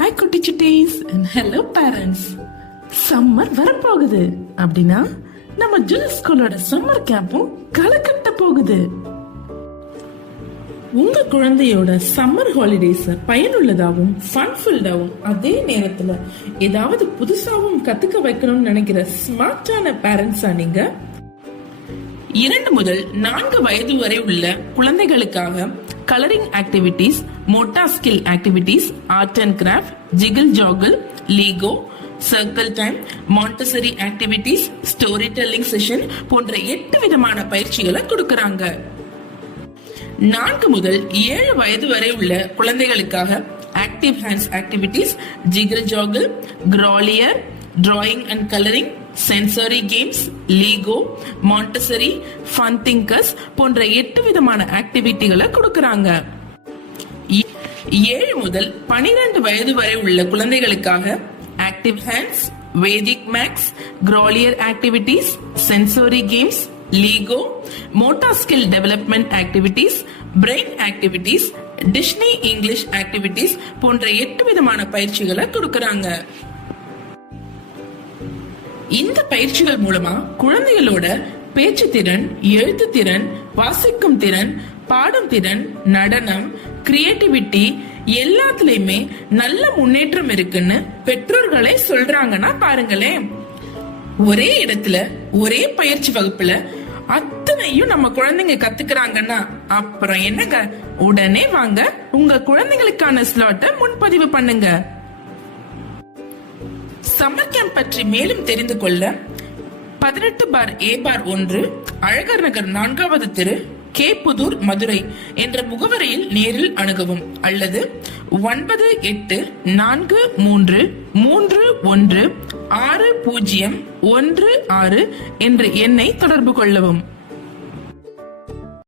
Hi குட்டி சுட்டீஸ் and hello parents. Summer வரப்போகுது அப்படின்னா நம்ம ஜூல் ஸ்கூலோட சம்மர் கேம்பும் களை கட்ட போகுது. உங்க குழந்தையோட சம்மர் ஹாலிடேஸ் பயனுள்ளதாகவும் ஃபன்ஃபுல்டாவும் அதே நேரத்துல ஏதாவது புதுசாவும் கத்துக்க வைக்கணும்னு நினைக்கிற ஸ்மார்ட்டான பேரண்ட்ஸா நீங்க? 2 முதல் 4 வயது வரை உள்ள குழந்தைகளுக்காக colouring activities, motor skill activities, art and craft, ஜிகிள் ஜாகிள், Lego, circle time, Montessori activities, story telling session போன்ற 8 விதமான பயிற்சிகளை கொடுக்கறாங்க. 4 முதல் 7 வயது வரை உள்ள குழந்தைகளுக்காக ஆக்டிவ் ஹேண்ட்ஸ் ஆக்டிவிட்டிஸ், ஜிகிள் ஜாகிள், கிராலியர், drawing and colouring, sensory games, Lego, Montessori, fun thinkers போன்ற 8 விதமான ஆக்டிவிட்டிகளை கொடுக்கறாங்க. 7 முதல் 12 வயது வரை உள்ள குழந்தைகளுக்காக ஆக்டிவ் ஹேண்ட்ஸ், வேதிக் மேக்ஸ், கிராலியர் activities, sensory games, Lego, motor skill development activities, brain activities, Disney English activities போன்ற 8 விதமான பயிற்சிகளை கொடுக்கறாங்க. இந்த பயிற்சிகள் மூலமா குழந்தைகளோட பேச்சு திறன், எழுத்து திறன், வாசிக்கும் திறன், பாடும் திறன், நடனம், கிரியேட்டிவிட்டி எல்லாத்துலயுமே நல்ல முன்னேற்றம் இருக்குன்னு பெற்றோர்களே சொல்றாங்கன்னா பாருங்களேன். ஒரே இடத்துல ஒரே பயிற்சி வகுப்புல அத்தனையும் நம்ம குழந்தைங்க கத்துக்கிறாங்கன்னா அப்புறம் என்னங்க, உடனே வாங்க உங்க குழந்தைகளுக்கான ஸ்லாட்டை முன்பதிவு பண்ணுங்க. சம்மர் கேம்ப் பற்றி மேலும் தெரிந்து கொள்ள 18/A/1 அழகர் நகர் 4வது தெரு, கே புதூர், மதுரை என்ற முகவரியில் நேரில் அணுகவும் அல்லது 9843316016 என்ற எண்ணை தொடர்பு கொள்ளவும்.